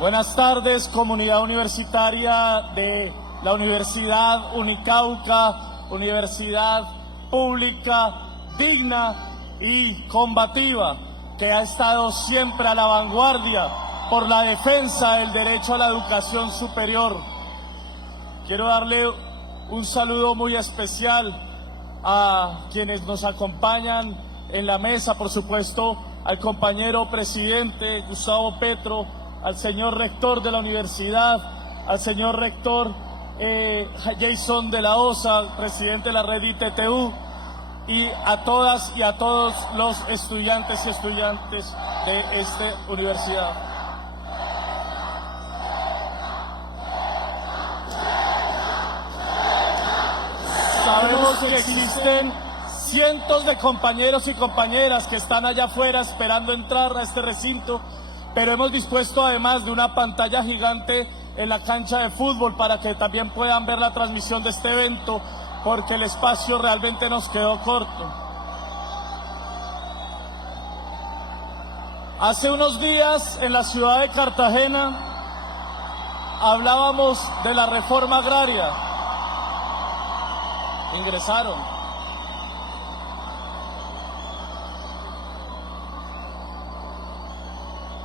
Buenas tardes, comunidad universitaria de la Universidad Unicauca, universidad pública, digna y combativa, que ha estado siempre a la vanguardia por la defensa del derecho a la educación superior. Quiero darle un saludo muy especial a quienes nos acompañan en la mesa, por supuesto, al compañero presidente Gustavo Petro, al señor rector de la universidad, al señor rector Jason de la Osa, presidente de la red ITTU, y a todas y a todos los estudiantes y estudiantes de esta universidad. Sabemos que existen cientos de compañeros y compañeras que están allá afuera esperando entrar a este recinto, pero hemos dispuesto además de una pantalla gigante en la cancha de fútbol para que también puedan ver la transmisión de este evento, porque el espacio realmente nos quedó corto. Hace unos días en la ciudad de Cartagena hablábamos de la reforma agraria. Ingresaron.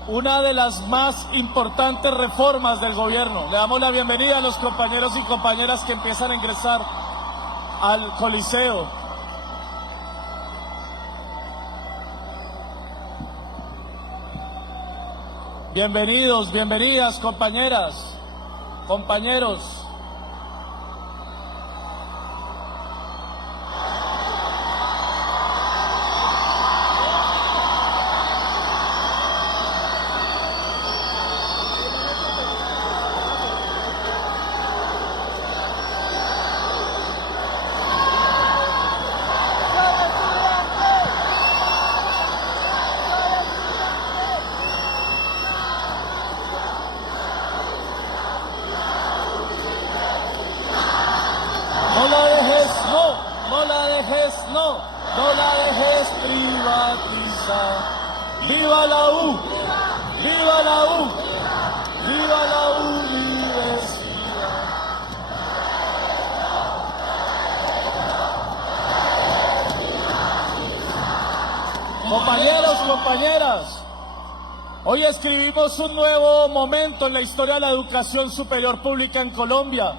Una de las más importantes reformas del gobierno. Le damos la bienvenida a los compañeros y compañeras que empiezan a ingresar al Coliseo. Bienvenidos, bienvenidas, compañeras, compañeros. No la dejes privatizar. ¡Viva la U! ¡Viva la U! ¡Viva la universidad! Compañeros, compañeras, hoy escribimos un nuevo momento en la historia de la educación superior pública en Colombia,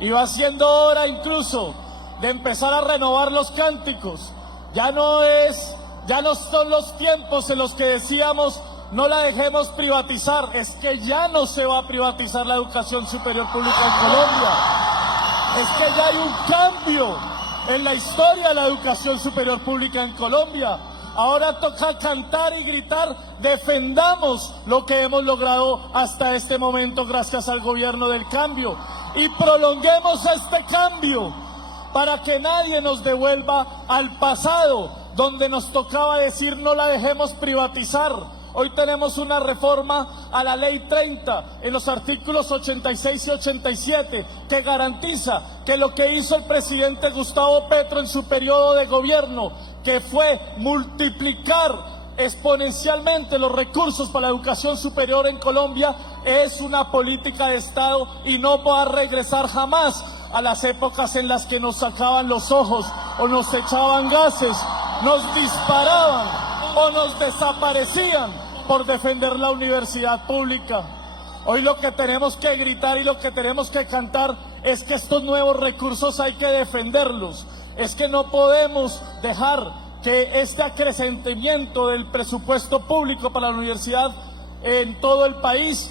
y va siendo hora incluso de empezar a renovar los cánticos. Ya no son los tiempos en los que decíamos no la dejemos privatizar, es que ya no se va a privatizar la educación superior pública en Colombia. Es que ya hay un cambio en la historia de la educación superior pública en Colombia. Ahora toca cantar y gritar, defendamos lo que hemos logrado hasta este momento gracias al gobierno del cambio, y prolonguemos este cambio para que nadie nos devuelva al pasado, donde nos tocaba decir no la dejemos privatizar. Hoy tenemos una reforma a la Ley 30 en los artículos 86 y 87 que garantiza que lo que hizo el presidente Gustavo Petro en su periodo de gobierno, que fue multiplicar exponencialmente los recursos para la educación superior en Colombia, es una política de Estado y no va a regresar jamás a las épocas en las que nos sacaban los ojos o nos echaban gases, nos disparaban o nos desaparecían por defender la universidad pública. Hoy lo que tenemos que gritar y lo que tenemos que cantar es que estos nuevos recursos hay que defenderlos. Es que no podemos dejar que este acrecentamiento del presupuesto público para la universidad en todo el país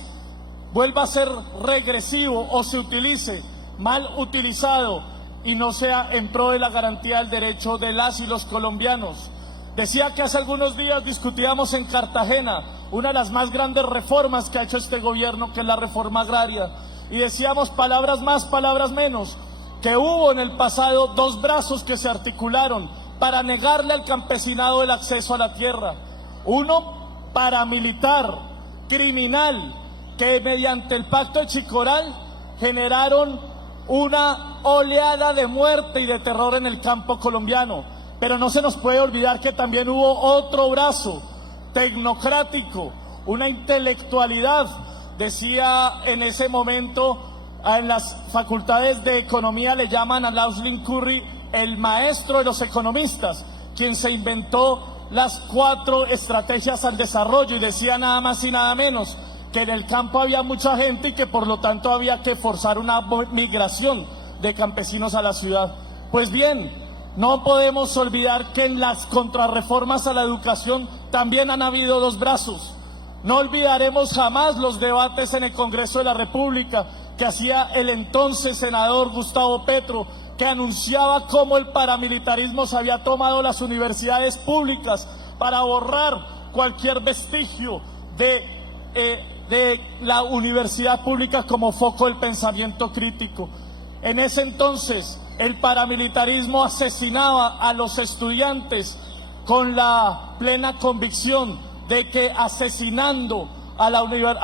vuelva a ser regresivo o se utilice mal utilizado y no sea en pro de la garantía del derecho de las y los colombianos. Decía que hace algunos días discutíamos en Cartagena una de las más grandes reformas que ha hecho este gobierno, que es la reforma agraria, y decíamos palabras más, palabras menos, que hubo en el pasado dos brazos que se articularon para negarle al campesinado el acceso a la tierra. Uno paramilitar, criminal, que mediante el pacto de Chicoral generaron una oleada de muerte y de terror en el campo colombiano. Pero no se nos puede olvidar que también hubo otro brazo tecnocrático, una intelectualidad decía en ese momento, en las facultades de economía le llaman a Lauslin Curry el maestro de los economistas, quien se inventó las 4 estrategias al desarrollo, y decía nada más y nada menos que en el campo había mucha gente y que por lo tanto había que forzar una migración de campesinos a la ciudad. Pues bien, no podemos olvidar que en las contrarreformas a la educación también han habido 2 brazos. No olvidaremos jamás los debates en el Congreso de la República que hacía el entonces senador Gustavo Petro, que anunciaba cómo el paramilitarismo se había tomado las universidades públicas para borrar cualquier vestigio de la universidad pública como foco del pensamiento crítico. En ese entonces, el paramilitarismo asesinaba a los estudiantes con la plena convicción de que asesinando a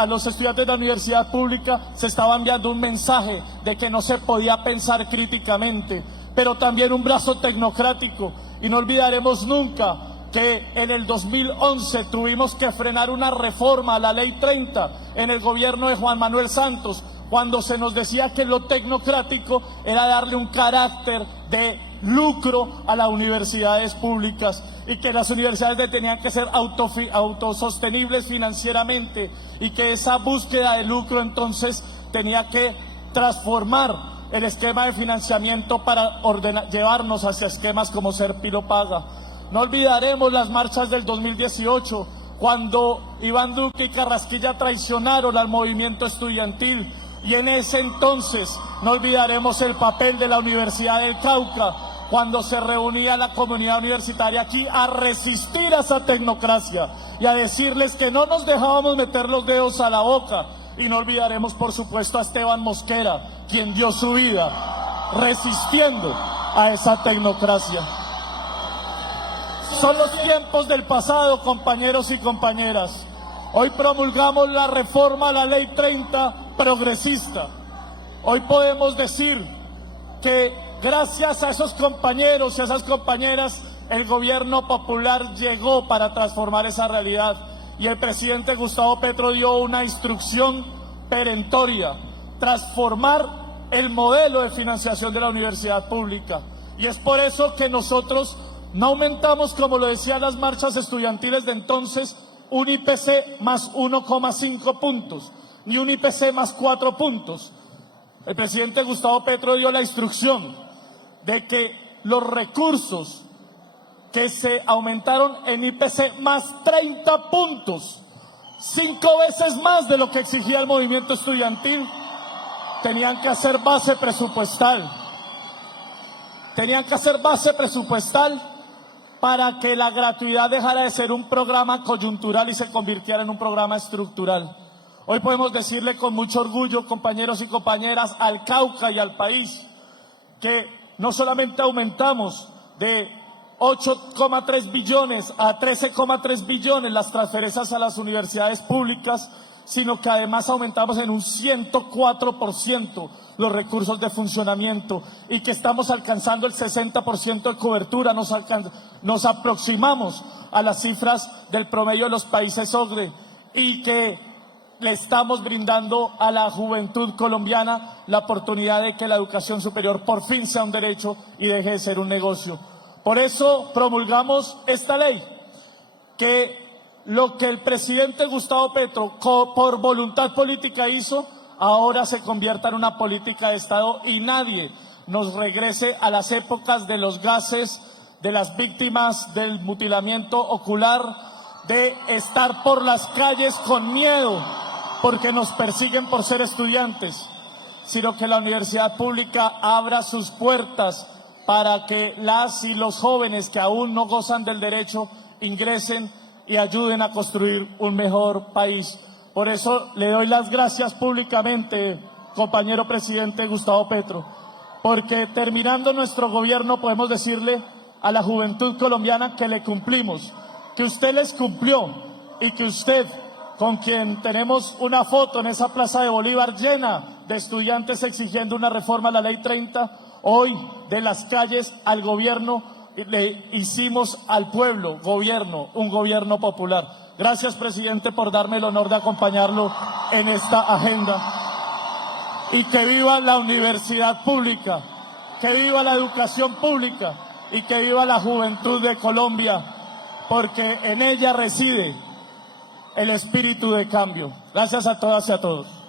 los estudiantes de la universidad pública se estaba enviando un mensaje de que no se podía pensar críticamente, pero también un brazo tecnocrático. Y no olvidaremos nunca que en el 2011 tuvimos que frenar una reforma a la Ley 30 en el gobierno de Juan Manuel Santos, cuando se nos decía que lo tecnocrático era darle un carácter de lucro a las universidades públicas y que las universidades tenían que ser autosostenibles financieramente, y que esa búsqueda de lucro entonces tenía que transformar el esquema de financiamiento para llevarnos hacia esquemas como Serpilo Paga. No olvidaremos las marchas del 2018, cuando Iván Duque y Carrasquilla traicionaron al movimiento estudiantil, y en ese entonces no olvidaremos el papel de la Universidad del Cauca, cuando se reunía la comunidad universitaria aquí a resistir a esa tecnocracia y a decirles que no nos dejábamos meter los dedos a la boca. Y no olvidaremos, por supuesto, a Esteban Mosquera, quien dio su vida resistiendo a esa tecnocracia. Son los tiempos del pasado, compañeros y compañeras. Hoy promulgamos la reforma a la Ley 30 progresista. Hoy podemos decir que gracias a esos compañeros y a esas compañeras, el gobierno popular llegó para transformar esa realidad. Y el presidente Gustavo Petro dio una instrucción perentoria: transformar el modelo de financiación de la universidad pública. Y es por eso que nosotros no aumentamos, como lo decían las marchas estudiantiles de entonces, un IPC más 1,5 puntos, ni un IPC más 4 puntos. El presidente Gustavo Petro dio la instrucción de que los recursos que se aumentaron en IPC más 30 puntos, 5 veces más de lo que exigía el movimiento estudiantil, tenían que hacer base presupuestal. Tenían que hacer base presupuestal para que la gratuidad dejara de ser un programa coyuntural y se convirtiera en un programa estructural. Hoy podemos decirle con mucho orgullo, compañeros y compañeras, al Cauca y al país, que no solamente aumentamos de 8,3 billones a 13,3 billones las transferencias a las universidades públicas, sino que además aumentamos en un 104% los recursos de funcionamiento, y que estamos alcanzando el 60% de cobertura, nos aproximamos a las cifras del promedio de los países OCDE, y que le estamos brindando a la juventud colombiana la oportunidad de que la educación superior por fin sea un derecho y deje de ser un negocio. Por eso promulgamos esta ley, que lo que el presidente Gustavo Petro por voluntad política hizo, ahora se convierta en una política de Estado y nadie nos regrese a las épocas de los gases, de las víctimas del mutilamiento ocular, de estar por las calles con miedo porque nos persiguen por ser estudiantes, sino que la universidad pública abra sus puertas para que las y los jóvenes que aún no gozan del derecho ingresen y ayuden a construir un mejor país. Por eso le doy las gracias públicamente, compañero presidente Gustavo Petro, porque terminando nuestro gobierno podemos decirle a la juventud colombiana que le cumplimos, que usted les cumplió, y que usted, con quien tenemos una foto en esa Plaza de Bolívar llena de estudiantes exigiendo una reforma a la Ley 30, hoy de las calles al gobierno le hicimos al pueblo gobierno, un gobierno popular. Gracias, presidente, por darme el honor de acompañarlo en esta agenda. Y que viva la universidad pública, que viva la educación pública y que viva la juventud de Colombia, porque en ella reside el espíritu de cambio. Gracias a todas y a todos.